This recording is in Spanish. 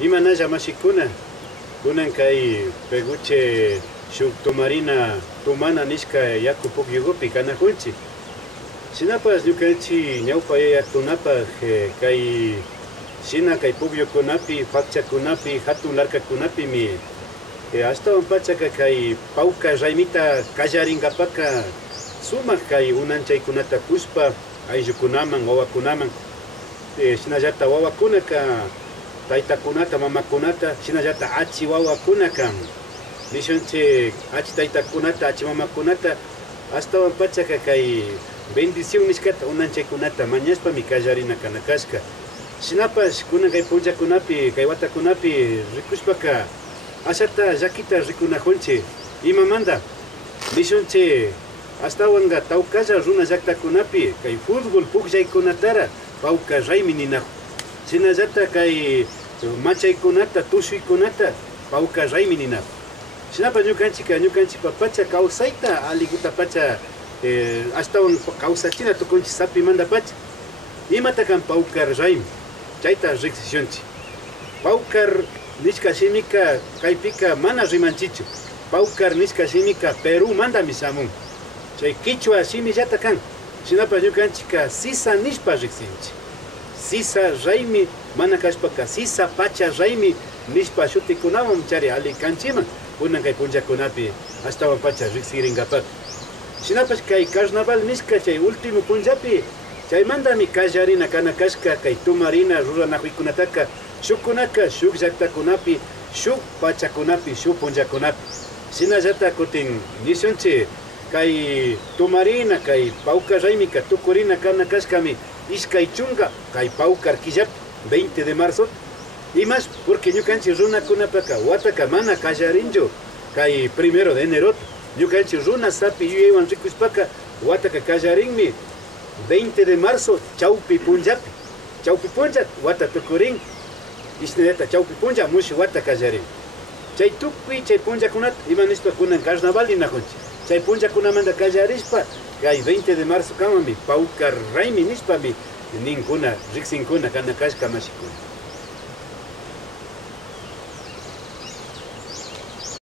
Imanalla mashikuna, kunan kay peguche shuk tumarina tumana nishka yaku pukyugupi kanajunchi. Sinapas ñukanchik ñawpa yayaktunapak kay shina kay pukyukunapi, fakchakunapi, hatun larkakunapimi astawan pachaka kay pawka raymita kallaringapaka sumak kay unanchaykunata kuspa ayllukunaman, wawakunaman shinallata wawakunaka taytakunata, mamakunata, shinallata achi wawakunaka nishunchik achi taytakunata, achi mamakunata astawan pachaka kay bendición nishkata unanchaykunata mañaspami kallarina kanakashka. Shinapas kunan kay punllakunapi, kay watakunapi rikushpaka ashata llakita rikunajunchik imamanta nishunchik astawanga tawkalla runa llaktakunapi kay fútbol pukllaykunatara pawka raymi ninajun. Shinallata kay machaykunata, tushuykunata pawka raymi ninajun. Shinapas ñukanchikpa pacha kawsayta aliguta pacha astawan kawsachina tukunchik sapimanta pacha imata kan pawkar raymi chayta riqsishunchik. Pawkar nishka shimika kaypika mana rimanchichu. Pawkar nishka shimika Perú mandami shamun. Chay Quichua shimillata kan. Shinapas ñukanchikka sisa nishpa riqsinchik. Sisa raymi mana kashpaka sisa pacha raymi nishpa shutikunawan chari ali kanchiman kunan kay punllakunapi astawan pacha riqsirinkapak. Shinapas kay carnaval nishka chay último punllapi chaymantami kallarina kanakashka kay tumarina ruranakuykunataka shukkunaka shuk llaktakunapi, shuk pachakunapi, shuk punllakunapi. Shinallata kutin nishunchik kay tumarina kay pawka raymika tukurina kanakashkami ishkay chunka kay pawkar killapi 20 de marzo imash porque ñukanchik runakunapaka wataka mana kallarinchu kay 1 de enero ñukanchik runa sapi yuyaywan rikushpaka wataka kallarinmi 20 de marzo chawpi punllapi. Chawpi punlla wata tukurin ishneta chawpi punlla mushi wata kallarin. Chay tukuy chay punllakunata imanishpa kunan carnaval ninajunchik. Chay punllakunamanta kallarishpa kay 20 de marzo kamami pawkar raymi nishpami ninkuna riqsinkuna kanakashka mashikuna.